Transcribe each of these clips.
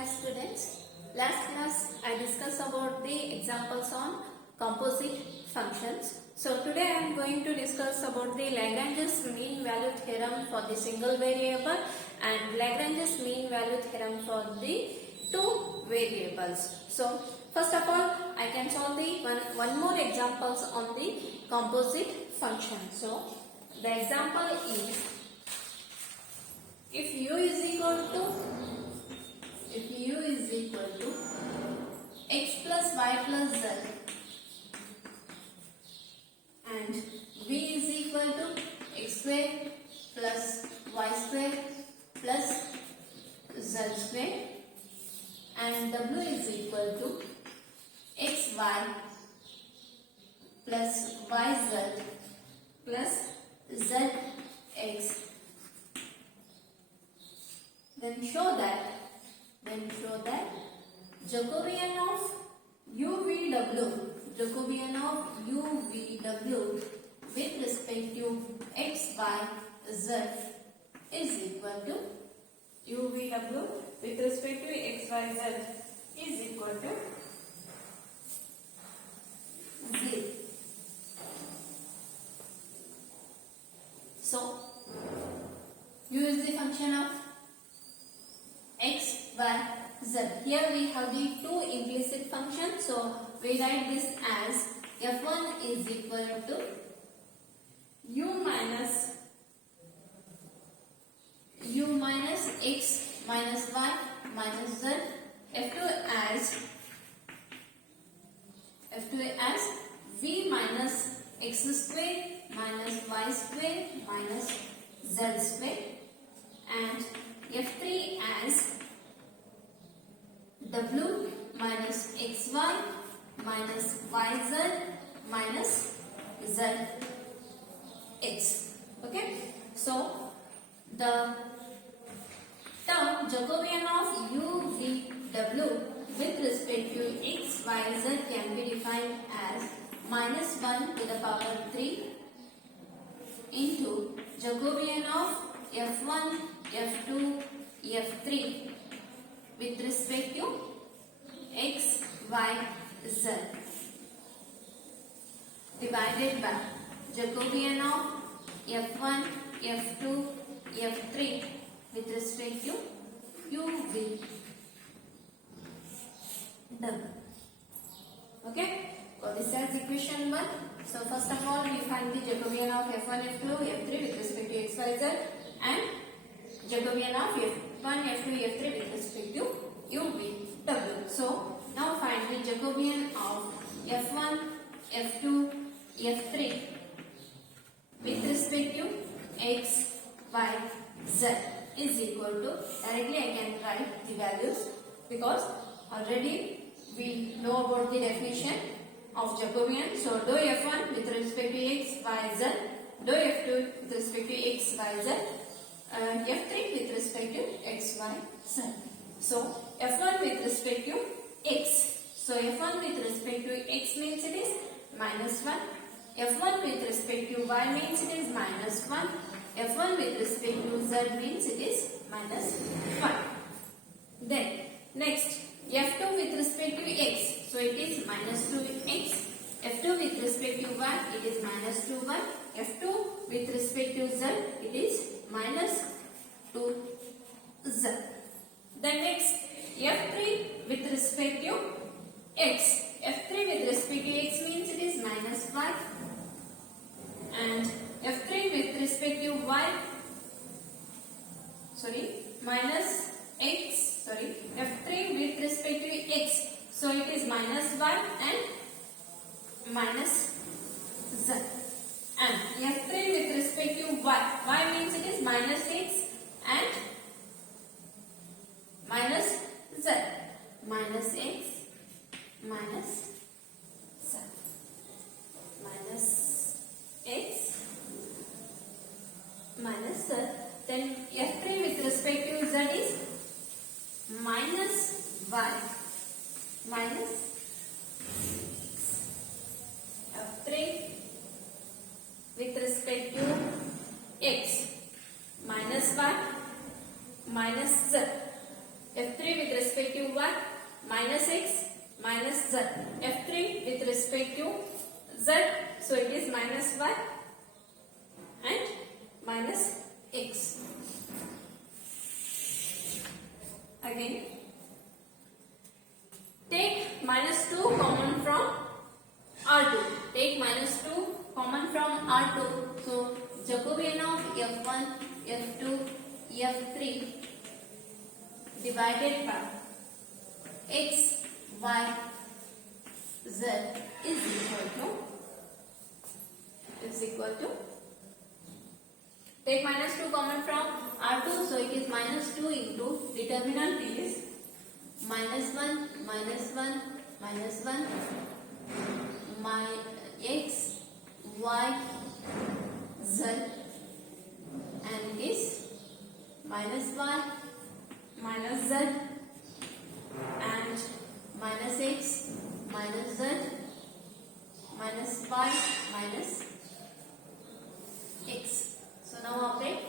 Hi students, last class I discussed about the examples on composite functions. So today I am going to discuss about the Lagrange's mean value theorem for the single variable and Lagrange's mean value theorem for the two variables. So first of all I can solve the one more examples on the composite function. So the example is if u is equal to x plus y plus z and v is equal to x square plus y square plus z square and w is equal to xy plus yz plus zx. Then show that Jacobian of UVW with respect to x, y, z is equal to UVW with respect to x, y, z is equal to 0. So u is the function of x, y, z. Here we have the two implicit functions. So we write this as f1 is equal to u minus x minus y minus z. f2 as v minus x square minus y square minus z square and f3 as w minus xy minus yz minus zx. Okay, so the term Jacobian of UVW with respect to x, y, z can be defined as minus 1 to the power 3 into Jacobian of f1, f2, f3 with respect to x, y, z divided by Jacobian of f1, f2, f3 with respect to UV. Okay, so this is equation 1. So first of all we find the Jacobian of f1, f2, f3 with respect to x, y, z and Jacobian of f1, f2, f3 with respect to UVW. So now find the Jacobian of f1, f2, f3 with respect to x, y, z is equal to, directly I can write the values because already we know about the definition of Jacobian. So dou f1 with respect to x, y, z, dou f2 with respect to x, y, z, f3 with respect to x, y, z. So f1 with respect to x. So f1 with respect to x means it is minus 1. f1 with respect to y means it is minus 1. f1 with respect to z means it is minus 1. Then next f2 with respect to x. So it is minus 2x. f2 with respect to y it is minus 2y. f2 with respect to z it is minus 2z. Then next f3 with respect to x. f3 with respect to x means it is minus 5 and f3 with respect to y minus x f3 with respect to x, so it is minus 1 and minus z, and f3 with respect to y means it is minus x and minus z, minus x minus z, minus x minus z. Then f3 with respect to z is minus y minus f3 with respect to x minus y minus z f3 with respect to y minus x minus z. f3 with respect to z, so it is minus y and minus x. Again, take minus 2 common from R2. Take minus 2 common from R2. So Jacobian of f1, f2, f3 divided by x, y, z is equal to take minus 2 common from R2, so it is minus 2 into determinant is minus 1, minus 1, minus 1, my x, y, z, and it is minus y, minus z, and minus x, minus z, minus y, minus x. So now operate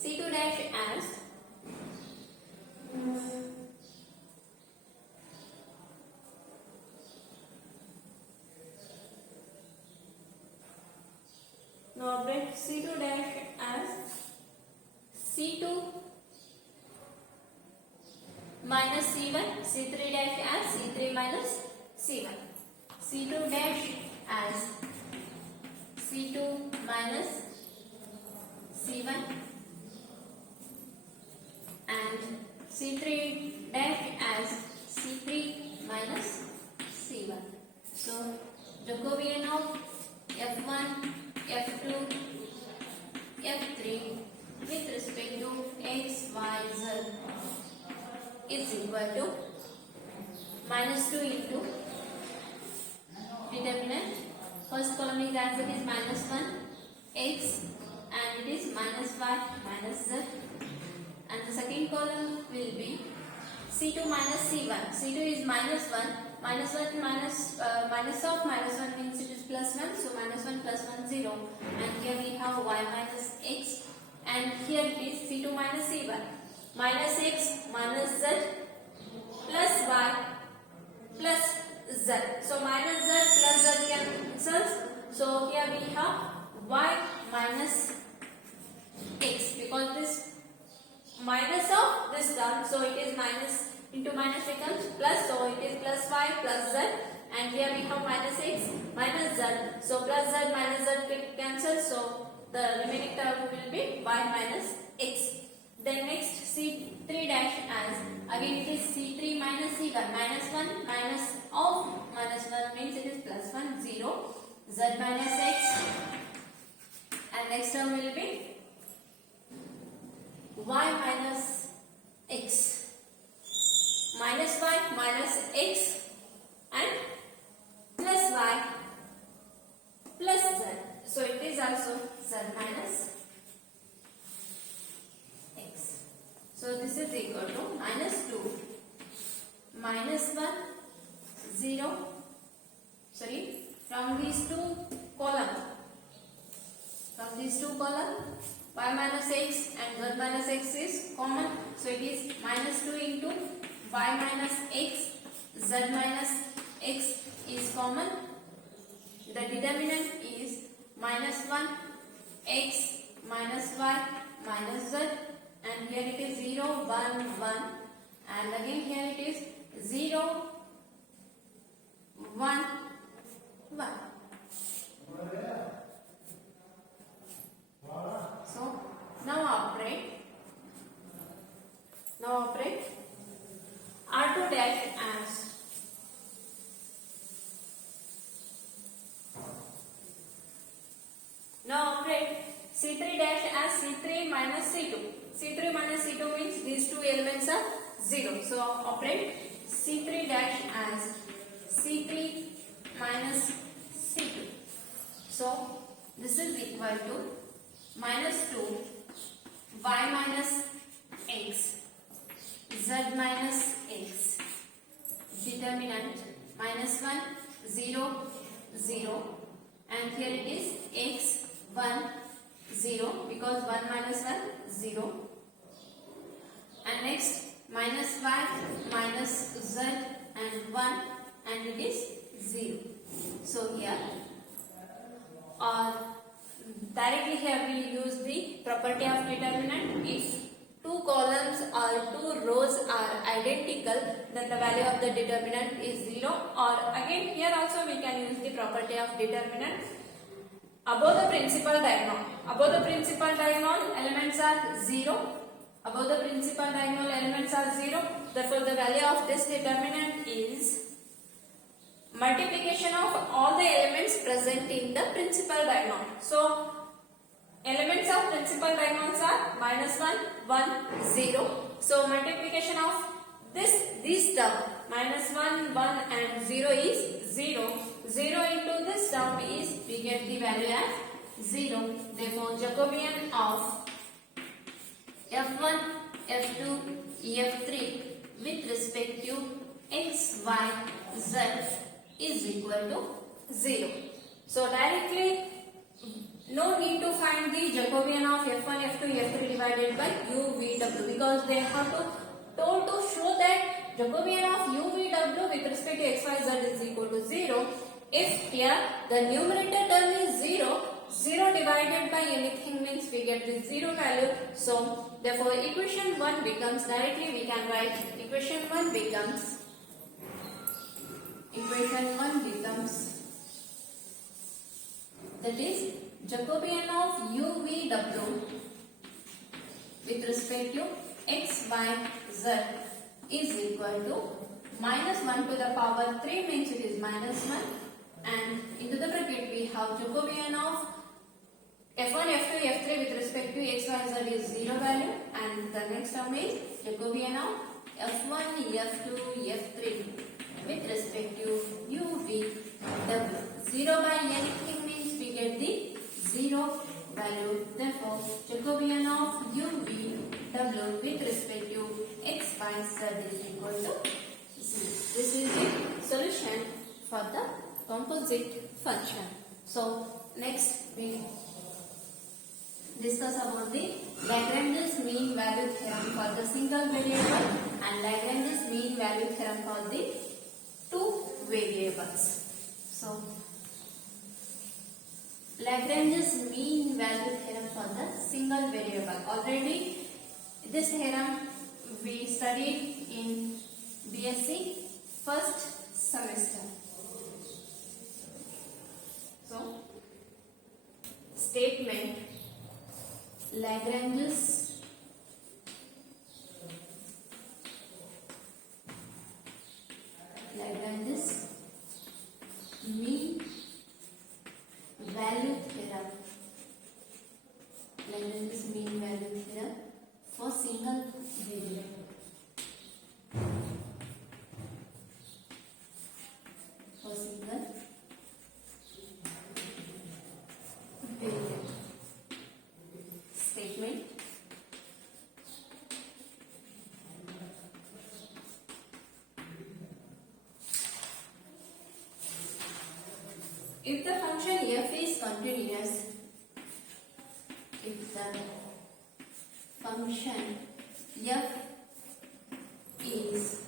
C2 dash as C2 dash as C2 minus C1, C3 dash as C3 minus C1, C2 dash as C2 minus C1 and C3 dash as C3 minus C1. So Jacobian of f1, f2, f3 with respect to x, y, z is equal to minus 2 into determinant. First column is as it is minus 1 x and it is minus y minus z, and the second column will be C2 minus C1. C2 is minus 1, minus 1 minus of minus 1 means it is plus 1, so minus 1 plus 1 0, and here we have y minus x, and here it is C2 minus C1 minus x minus z plus y plus z. So minus z plus z cancels. So here we have y minus x, because this minus of this term, so it is minus into minus becomes plus, so it is plus y plus z, and here we have minus x minus z, so plus z minus z cancels, so the remaining term will be y minus x. Then next C3 dash as again it is C3 minus C1 minus 1 minus of minus 1 means it is plus 1 0 z minus x, and next term will be y minus x minus y minus x and plus y plus z, so it is also z minus x. So this is equal to minus 2 minus 1 0, sorry, from these two columns y minus x and z minus x is common, so it is minus 2 into y minus x, z minus x is common. The determinant is minus 1 x minus y minus z, and here it is 0 1 1, and again here it is 0 1 1. So now operate R2 dash as now operate C3 dash as C3 minus C2. C3 minus C2 means these two elements are 0. So operate C3 dash as C3 minus C2. So this is equal to minus 2 y minus x z minus x, determinant minus 1 0 0, and here it is x 1 0 because 1 minus 1 0, and next y minus z and 1 and it is 0. So here or directly here we use the property of determinant. If two columns or two rows are identical, then the value of the determinant is 0. Or again here also we can use the property of determinant. Above the principal diagonal. Above the principal diagonal elements are 0. Above the principal diagonal elements are 0. Therefore the value of this determinant is multiplication of all the elements present in the principal diagonal. So elements of principal diagonals are minus 1, 1, 0. So multiplication of this term minus 1, 1 and 0 is 0. 0 into this term is we get the value as 0. Therefore Jacobian of f1, f2, f3 with respect to x, y, z is equal to 0. So directly no need to find the Jacobian of f1, f2, f3 divided by u, v, w because they have told to show that Jacobian of u, v, w with respect to x, y, z is equal to 0. If here the numerator term is 0, 0 divided by anything means we get the 0 value. So therefore equation 1 becomes, directly we can write equation 1 becomes that is Jacobian of u, v, w with respect to x, y, z is equal to minus 1 to the power 3 means it is minus 1 and into the bracket we have Jacobian of f1, f2, f3 with respect to x, y, z is 0 value and the next term is Jacobian of f1, f2, f3 with respect to u, v, w. 0 by anything means we get the 0 value. Therefore, Jacobian of u, v, w with respect to x, y, z is equal to 0. This is the solution for the composite function. So, next we discuss about the Lagrange's mean value theorem for the single variable and Lagrange's mean value theorem for the two variables. So, Lagrange's mean value theorem for the single variable. Already this theorem we studied in BSc first semester. So, statement Lagrange's mean value theorem. Lagrange's mean value theorem for single variable. For single variable. Statement. If the function f is continuous, if the function f is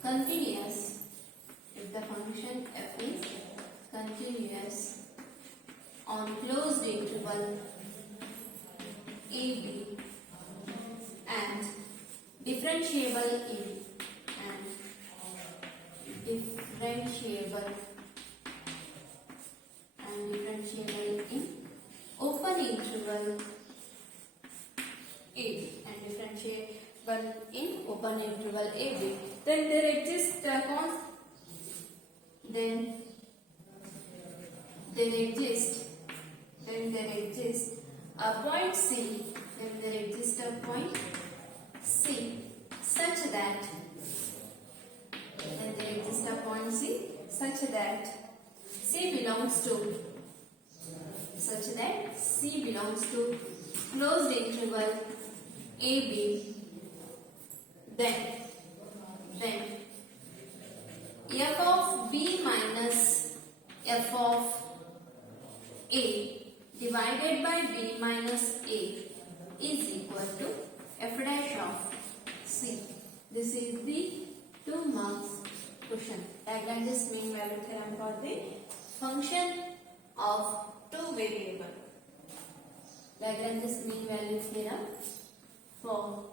continuous, if the function f is continuous on closed interval AB and differentiable in open interval AB and differentiable in open interval AB, then there exists a point C, such that C belongs to closed interval AB, then f of b minus f of a divided by b minus a is equal to f dash of c. This is the 2 marks question. Lagrange's mean value theorem for the function of two variable. Lagrange's mean value theorem for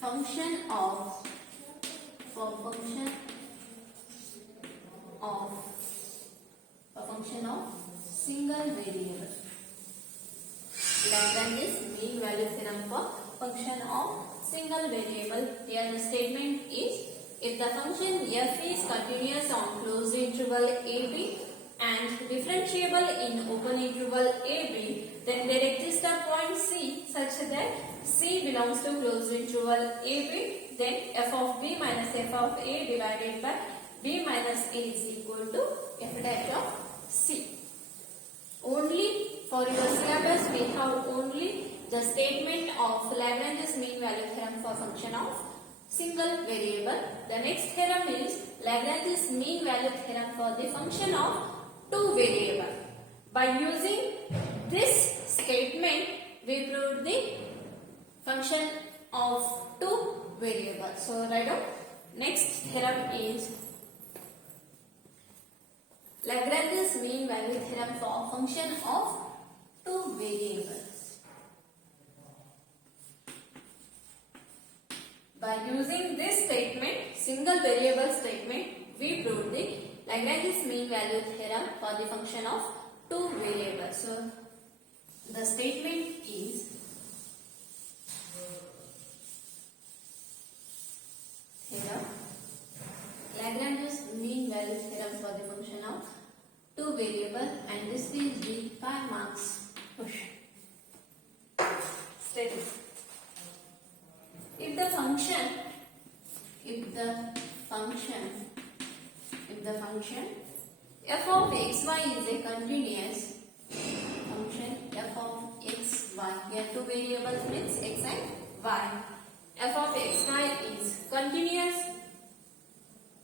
function of single variable. Lagrange's mean value theorem for function of single variable. Here the statement is, if the function f is continuous on closed interval ab and differentiable in open interval ab, then there exists a point c such that c belongs to closed interval ab, then f of b minus f of a divided by b minus a is equal to f dash of c. Only for your syllabus we have only the statement of Lagrange's mean value theorem for function of single variable. The next theorem is Lagrange's mean value theorem for the function of two variable. By using this statement we proved the function of two variables. So write down. Next theorem is Lagrange's mean value theorem for function of two variables. By using this statement, single variable statement, we proved the Lagrange's mean value theorem for the function of two variables. So the statement is theorem, Lagrange's mean value theorem for the function of two variable, and this is the 5 marks question. Statement. If the function f of xy is a continuous function, f of xy, here two variables means x and y. F of xy is continuous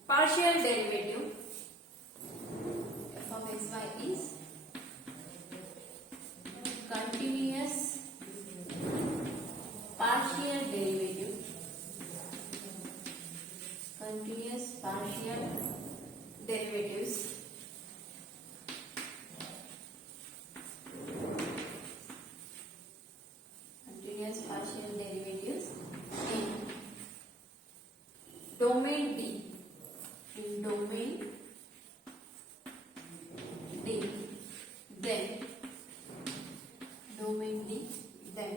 partial derivative. F of xy is continuous partial derivative. Continuous partial derivatives. Continuous partial derivatives in domain D. In domain D, then domain D, then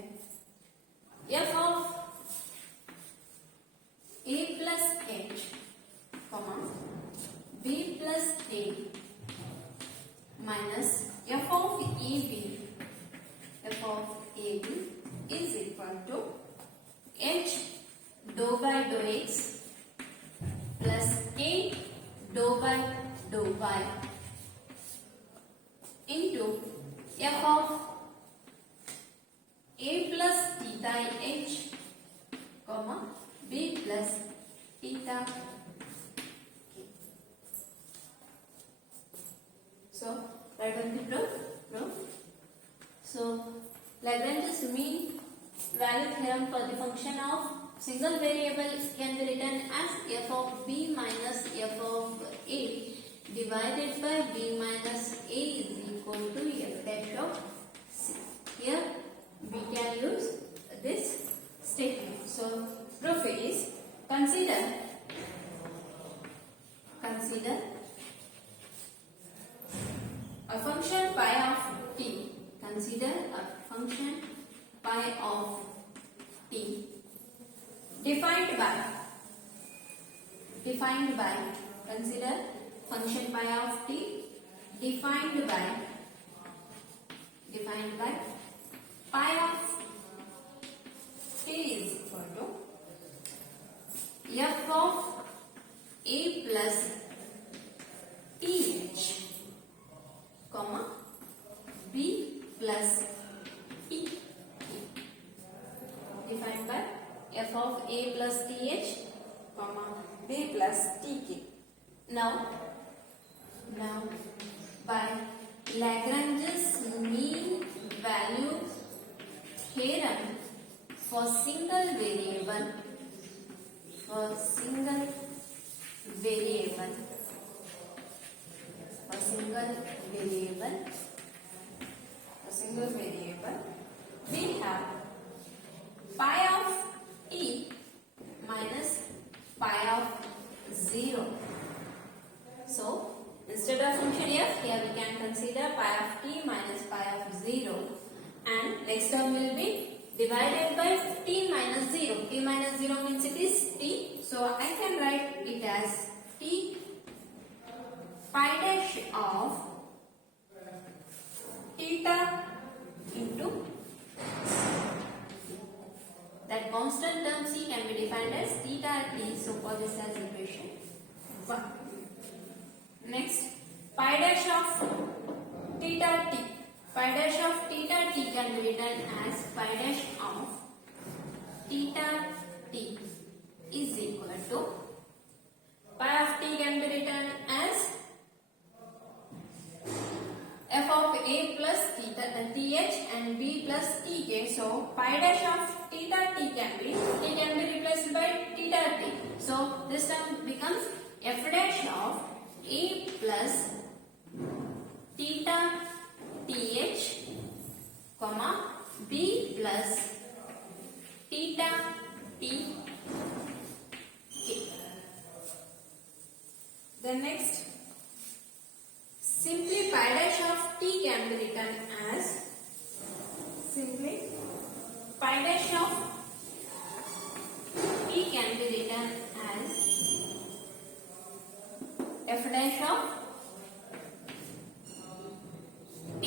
f of a plus h, comma b plus a minus f of ab is equal to h dou by dou x plus a dou by dou y into f of a plus theta h, comma b plus theta k. So write down the proof. So Lagrange's mean value theorem for the function of single variable can be written as f of b minus f of a divided by b minus a is equal to f dash of c. Here we can use this statement. So proof is, consider a function pi of t. Consider a function pi of t defined by consider function pi of t defined by pi of t is equal to f of a plus th, comma b plus t, defined by f of a plus th, comma b plus tk. Now by Lagrange's mean value theorem for single variable, for single variable, for single variable, for single variable, we have pi of t minus pi of 0. So instead of function f, here we can consider pi of t minus pi of 0, and next term will be divided by t minus 0. T minus 0 means it is t, so I can write it as t pi dash of theta into that constant term c can be defined as theta t. So for this as equation 1. Next, pi dash of theta t. Pi dash of theta t can be written as pi dash of theta t is equal to pi of t can be written as f of a plus theta th and b plus tk. So pi dash of theta t can be replaced by theta t. So this term becomes f dash of a plus theta th comma b plus theta t k. Then next, simply pi dash of t can be written as simply pi dash of t can be written as f dash of t,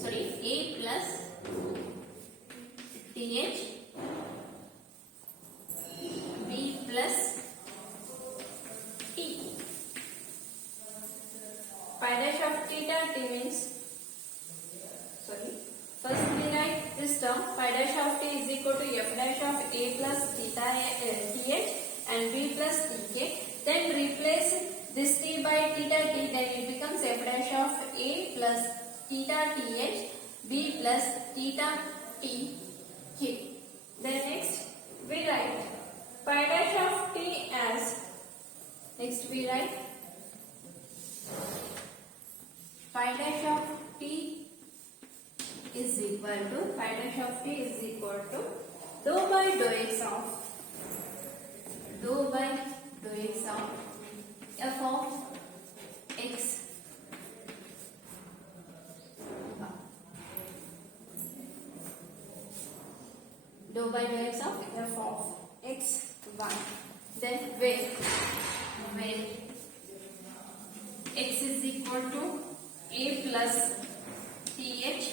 sorry, a plus th b plus t. Pi dash of theta t means, sorry, first we write this term pi dash of t is equal to f dash of a plus theta th and b plus tk. Then replace this t by theta t, then it becomes f dash of a plus theta th b plus theta t k. Then next we write pi dash of t as, next we write pi dash of t is equal to dou by dou x of f of x dou by dou x of f of x 1. Then where x is equal to a plus th,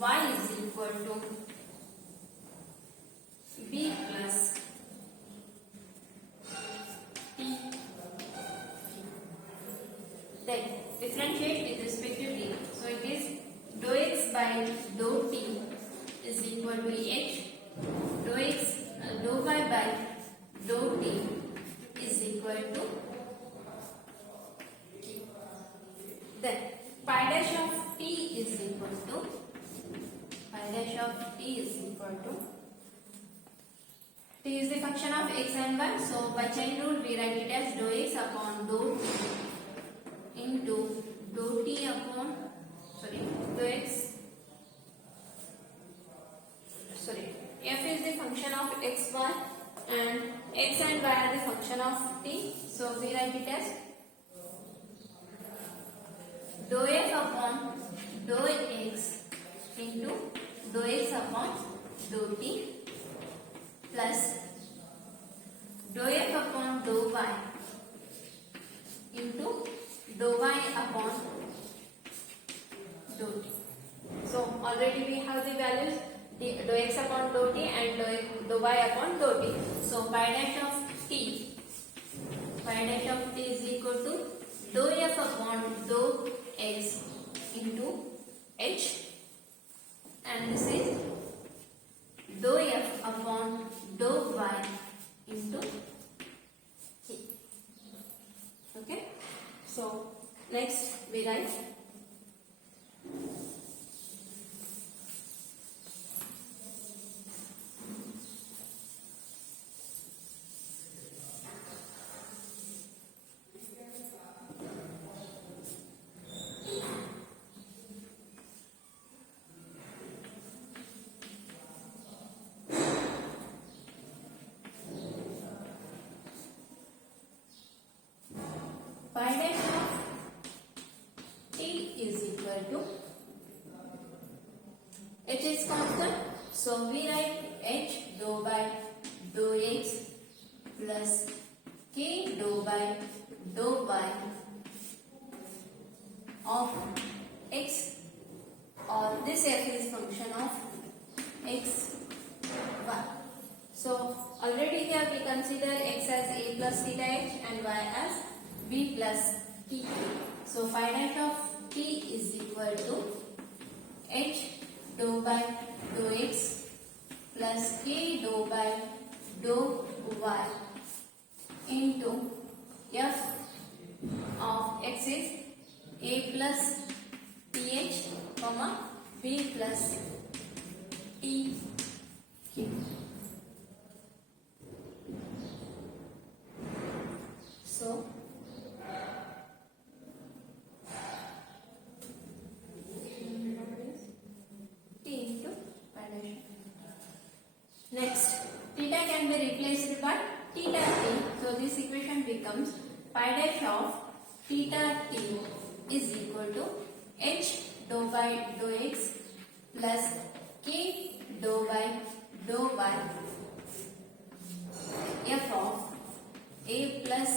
y is equal to b plus t. Then differentiate with respect to t. So it is dou x by dou t is equal to h, dou y by dou t is equal to t. Then pi dash of t is equal to t is the function of x and y. So by chain rule we write it as dou x upon dou t into dou t upon, sorry, dou x, sorry, f is the function of x, y, and x and y are the function of t. So we write it as dou f upon dou x into dou x upon dou t plus dou f upon dou y into dou y upon dou t. So already we have the values dou x upon dou t and dou y upon dou t. So pi dash of t is equal to dou f upon dou x into h, and this is dou f upon dou y into t. Okay, so next we write H is constant, so we write H dou by dou x plus K dou by dou y of x, or this f is function of x, y. So already here we consider x as a plus theta h and y as b plus t. So phi dash of t is equal to h dou by dou x plus k dou by dou y into f of x is a plus th comma b plus t q. So t into pi dash. Next, theta can be replaced by theta t. So this equation becomes pi dash of theta t is equal to h dou by dou x plus k dou by dou y f of a plus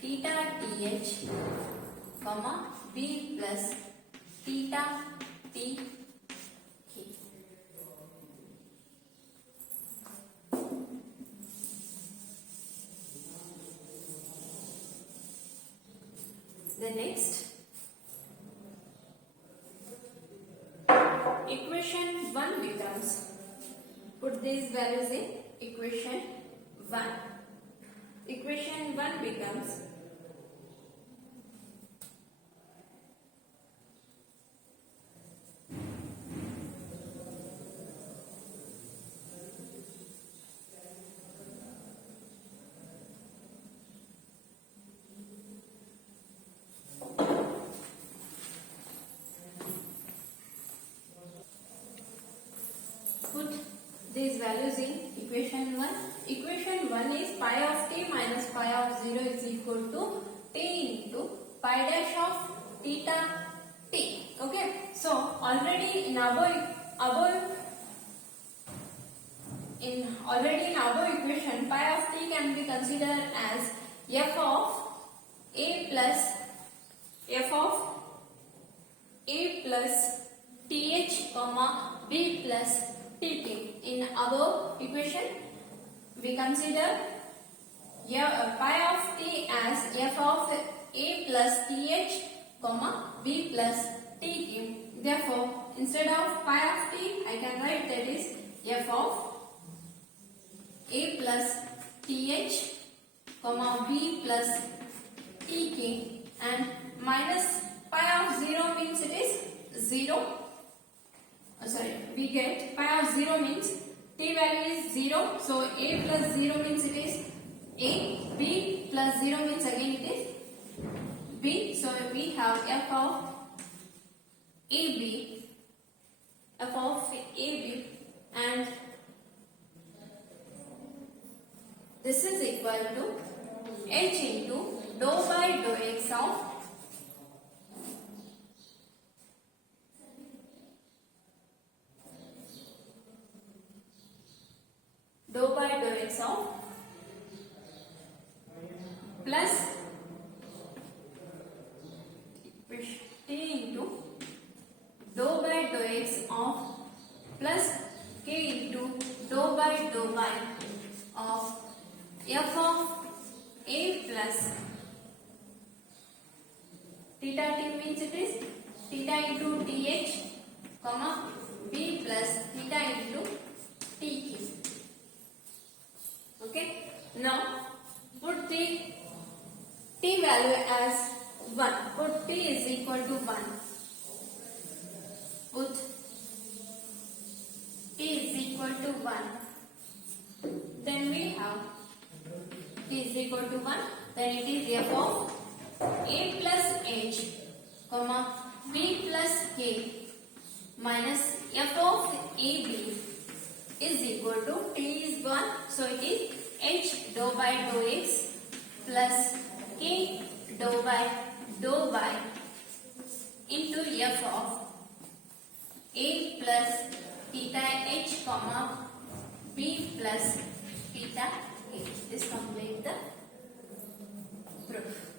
theta th comma b plus theta t k. The next equation 1 becomes, put these values in equation 1. Equation 1 becomes put these values in equation 1. Equation 1 is pi of t minus pi of 0 is equal to t into pi dash of theta t. Okay, so already in above equation, pi of t can be considered as f of a plus th comma b plus tt. In above equation, we consider pi of t as f of a plus th comma b plus tt. Therefore, instead of pi of t, I can write that is f of a plus th comma b plus tk, and minus pi of 0 means it is 0. We get pi of 0 means t value is 0, so a plus 0 means it is a, b plus 0 means again it is b. So we have f of ab, and this is equal to h into dou by dou x of plus t into dou by dou x of plus k into dou by dou y of f of a plus theta t means it is theta into th comma b plus theta into tq. Okay, now put the t value as 1. Put t is equal to 1. Put t is equal to 1. Then we have t is equal to 1. Then it is f of a plus h comma b plus k minus f of ab is equal to t is 1. So it is h dou by dou x plus k dou by dou y into f of A plus theta h comma B plus theta h. This complete the proof.